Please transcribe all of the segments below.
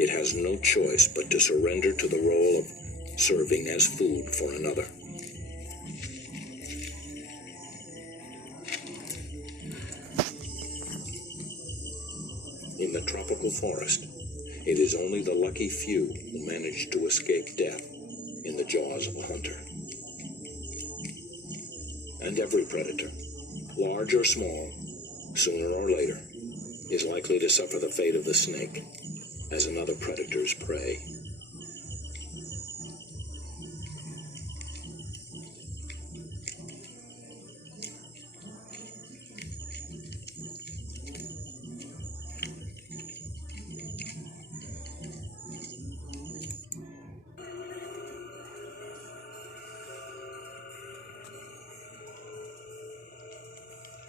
it has no choice but to surrender to the role of serving as food for another. In the tropical forest, it is only the lucky few who manage to escape death in the jaws of a hunter. And every predator, large or small, sooner or later, is likely to suffer the fate of the snake as another predator's prey.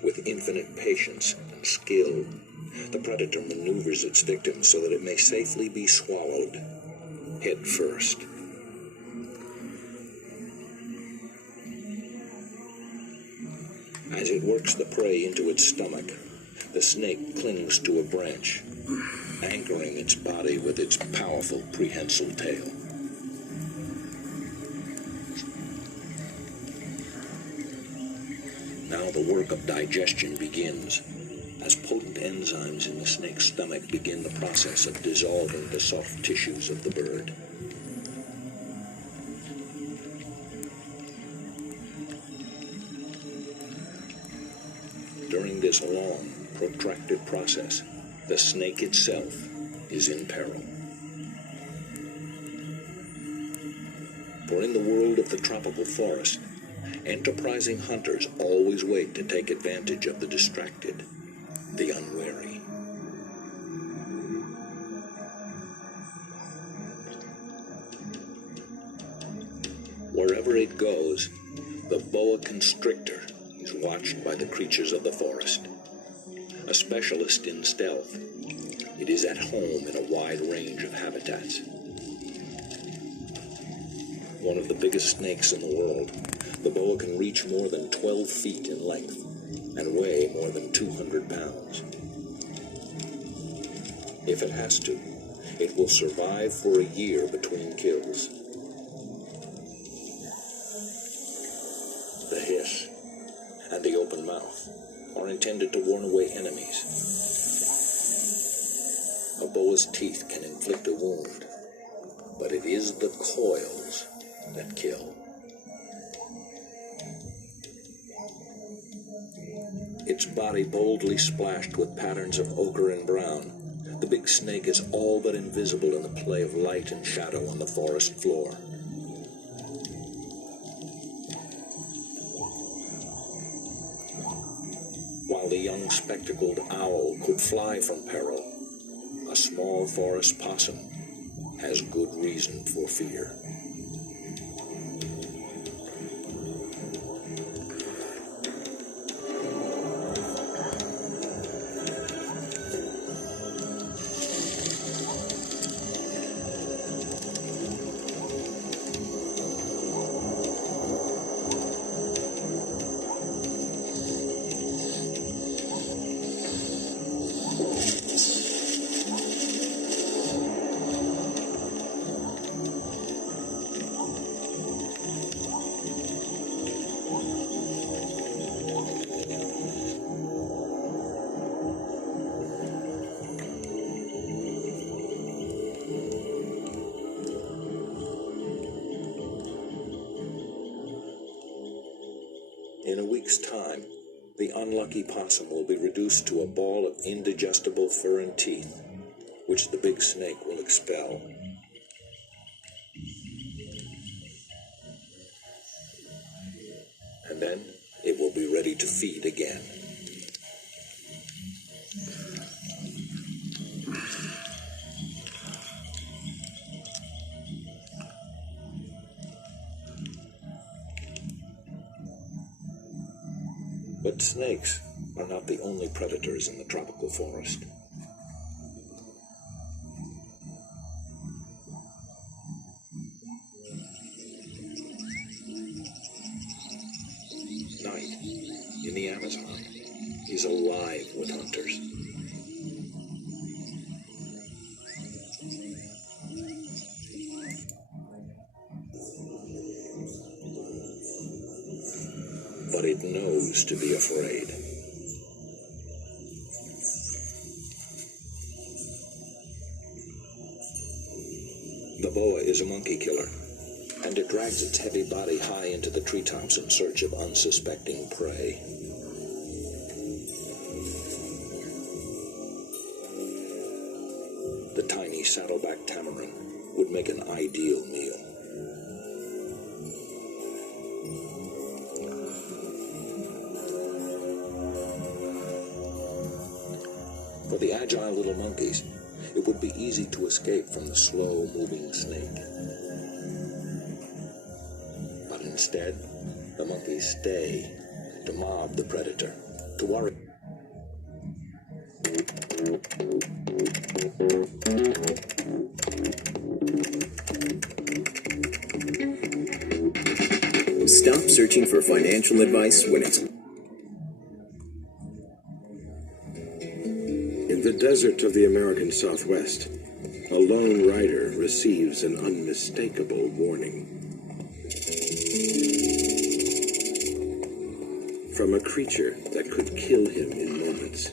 With infinite patience and skill, the predator maneuvers its victim so that it may safely be swallowed, head first. As it works the prey into its stomach, the snake clings to a branch, anchoring its body with its powerful prehensile tail. Now the work of digestion begins, as potent enzymes in the snake's stomach begin the process of dissolving the soft tissues of the bird. During this long, protracted process, the snake itself is in peril. For in the world of the tropical forest, enterprising hunters always wait to take advantage of the distracted, the unwary. Wherever it goes, the boa constrictor is watched by the creatures of the forest. A specialist in stealth, it is at home in a wide range of habitats. One of the biggest snakes in the world, the boa can reach more than 12 feet in length and weigh more than 200 pounds. If it has to, it will survive for a year between kills. The hiss and the open mouth are intended to warn away enemies. A boa's teeth can inflict a wound, but it is the coils that kill. Its body boldly splashed with patterns of ochre and brown, the big snake is all but invisible in the play of light and shadow on the forest floor. While the young spectacled owl could fly from peril, a small forest possum has good reason for fear. In a week's time, the unlucky possum will be reduced to a ball of indigestible fur and teeth, which the big snake will expel. And then it will be ready to feed again. But snakes are not the only predators in the tropical forest. Night in the Amazon is alive with hunters. but it knows to be afraid. The boa is a monkey killer, and it drags its heavy body high into the treetops in search of unsuspecting prey. The tiny saddleback tamarin would make an ideal meal. For the agile little monkeys, it would be easy to escape from the slow-moving snake. But instead, the monkeys stay to mob the predator, to worry. Stop searching for financial advice when it's... In the desert of the American Southwest, a lone rider receives an unmistakable warning. From a creature that could kill him in moments.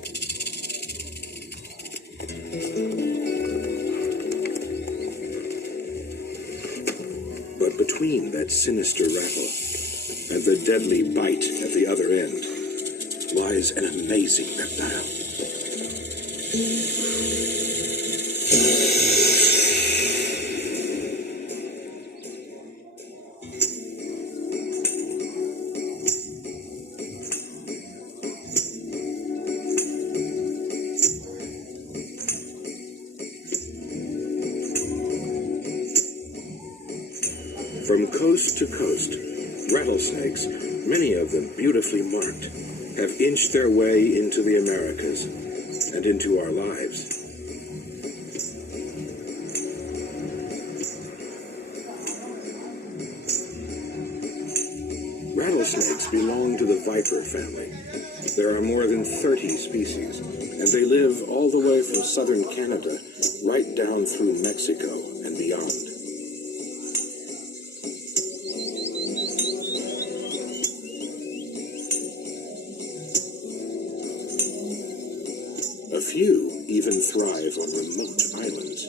But between that sinister rattle and the deadly bite at the other end lies an amazing reptile. From coast to coast, rattlesnakes, many of them beautifully marked, have inched their way into the Americas and into our lives. Rattlesnakes belong to the viper family. There are more than 30 species, and they live all the way from southern Canada right down through Mexico and beyond. A few even thrive on remote islands.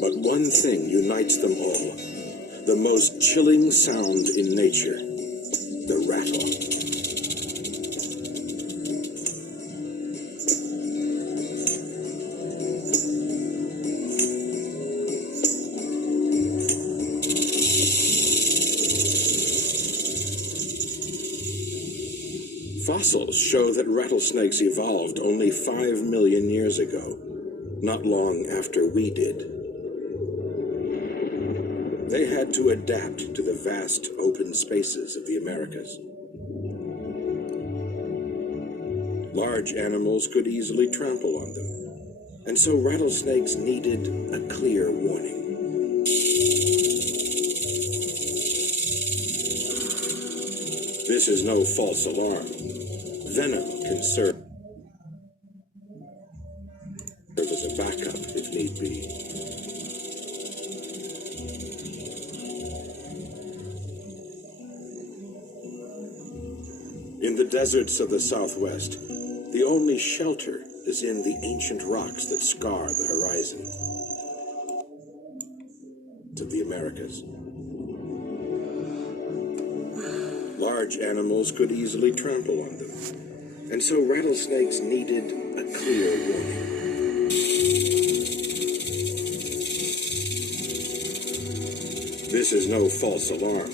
But one thing unites them all, the most chilling sound in nature, the rattle. Fossils show that rattlesnakes evolved only 5 million years ago, not long after we did. They had to adapt to the vast open spaces of the Americas. Large animals could easily trample on them, and so rattlesnakes needed a clear warning. This is no false alarm. Venom can serve as a backup if need be. In the deserts of the Southwest, the only shelter is in the ancient rocks that scar the horizon of the Americas. Large animals could easily trample on them, and so rattlesnakes needed a clear warning. This is no false alarm.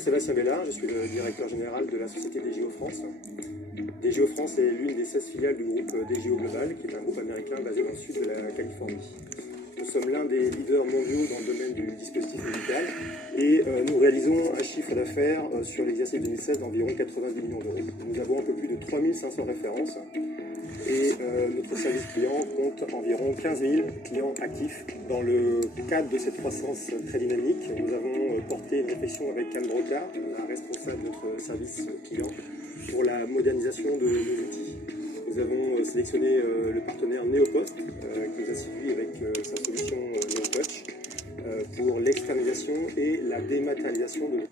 Sébastien Bellard, je suis le directeur général de la société DGO France. DGO France est l'une des 16 filiales du groupe DGO Global, qui est un groupe américain basé dans le sud de la Californie. Nous sommes l'un des leaders mondiaux dans le domaine du dispositif médical et nous réalisons un chiffre d'affaires sur l'exercice 2016 d'environ 90 millions d'euros. Nous avons un peu plus de 3500 références et notre service client compte environ 15 000 clients actifs. Dans le cadre de cette croissance très dynamique, nous avons porté une réflexion avec Anne Broca, la responsable de notre service client, pour la modernisation de nos outils. Nous avons sélectionné le partenaire Neopost qui nous a suivi avec sa solution NeoTouch pour l'externalisation et la dématérialisation de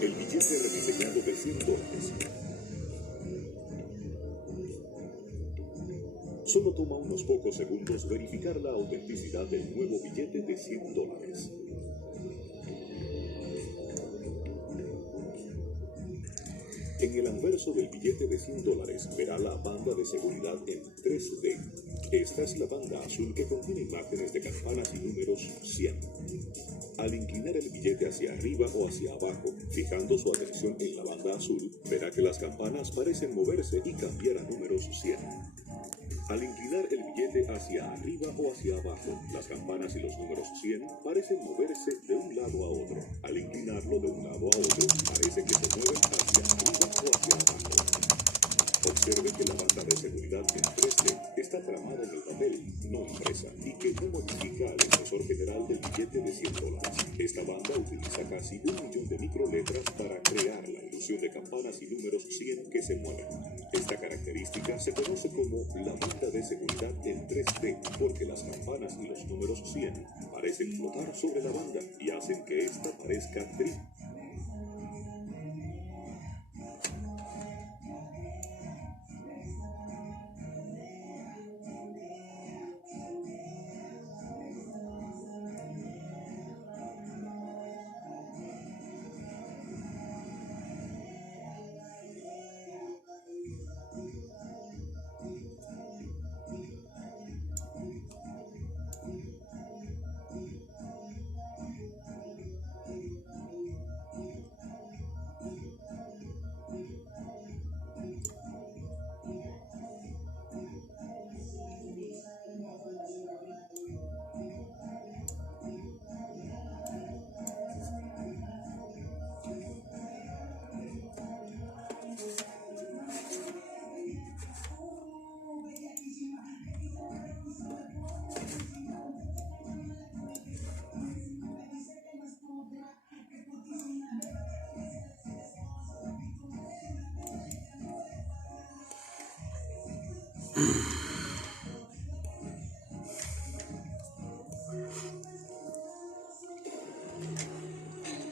El billete rediseñado de $100. Solo toma unos pocos segundos verificar la autenticidad del nuevo billete de $100. En el anverso del billete de $100 verá la banda de seguridad en 3D. Esta es la banda azul que contiene imágenes de campanas y números 100. Al inclinar el billete hacia arriba o hacia abajo, fijando su atención en la banda azul, verá que las campanas parecen moverse y cambiar a números 100. Al inclinar el billete hacia arriba o hacia abajo, las campanas y los números 100 parecen moverse de un lado a otro. Al inclinarlo de un lado a otro, parece que se mueven hacia arriba o hacia abajo. Observe que la banda de seguridad en 3D está tramada en el papel, no impresa, y que no modifica al espesor general del billete de $100. Esta banda utiliza casi 1 millón de microletras para crear la ilusión de campanas y números 100 que se mueven. Esta característica se conoce como la banda de seguridad en 3D, porque las campanas y los números 100 parecen flotar sobre la banda y hacen que ésta parezca triple.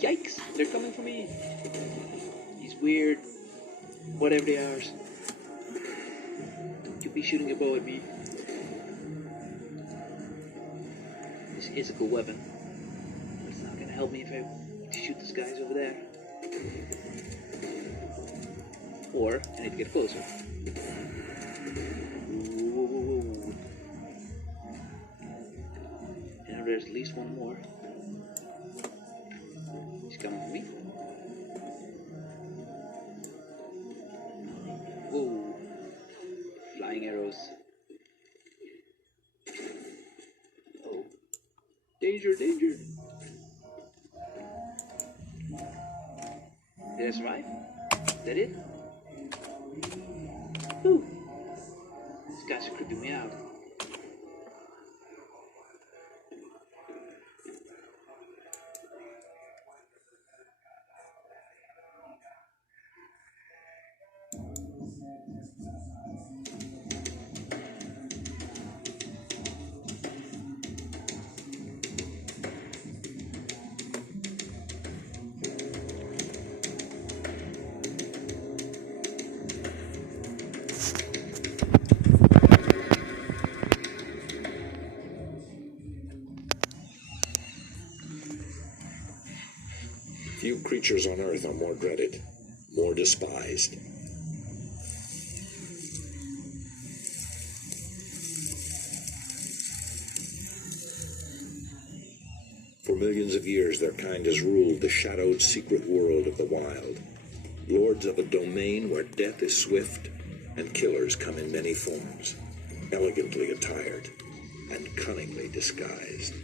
Yikes! They're coming for me. These weird, whatever they are. Don't you be shooting a bow at me. This is a cool weapon. But it's not gonna help me if I shoot these guys over there. Or I need to get closer. Ooh. And now there's at least one more. He's coming for me. Whoa. Flying arrows. Oh. Danger, danger. Did I survive? Is that it? Whew. These guys are creeping me out. Few creatures on Earth are more dreaded, more despised. For millions of years, their kind has ruled the shadowed secret world of the wild, lords of a domain where death is swift and killers come in many forms, elegantly attired and cunningly disguised.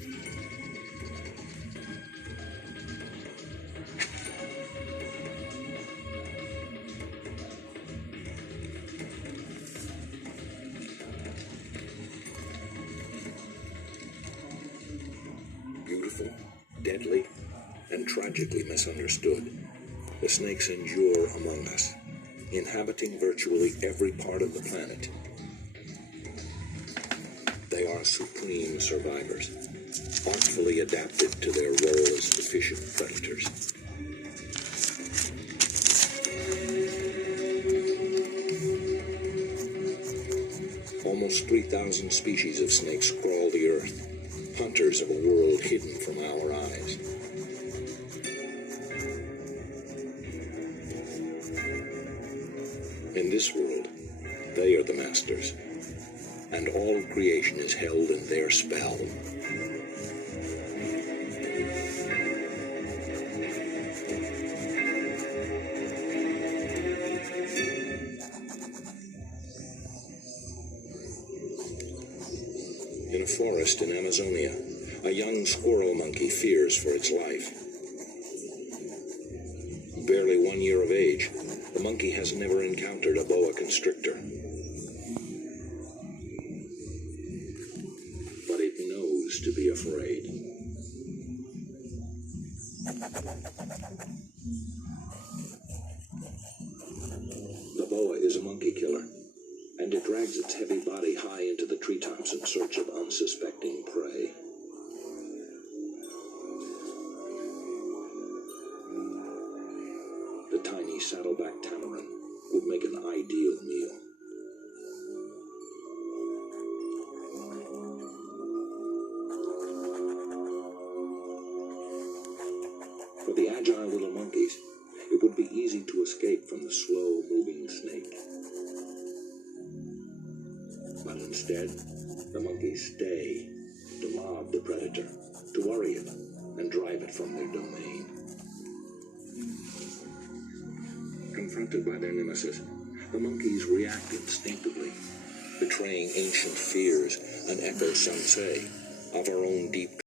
Beautiful, deadly, and tragically misunderstood, the snakes endure among us, inhabiting virtually every part of the planet. They are supreme survivors, artfully adapted to their role as efficient predators. Almost 3,000 species of snakes crawl the earth, hunters of a world hidden from our eyes. In this world, they are the masters, and all of creation is held in their spell. In a forest in Amazonia, a young squirrel monkey fears for its life. Barely 1 year of age, the monkey has never encountered a boa constrictor. But it knows to be afraid. The boa is a monkey killer, and it drags its heavy body high into the treetops in search of unsuspecting prey. The tiny saddleback tamarin would make an ideal meal. For the agile little monkeys, it would be easy to escape from the slow-moving snake. But instead, the monkeys stay to mob the predator, to worry it, and drive it from their domain. Confronted by their nemesis, the monkeys react instinctively, betraying ancient fears, an echo, some say, of our own deep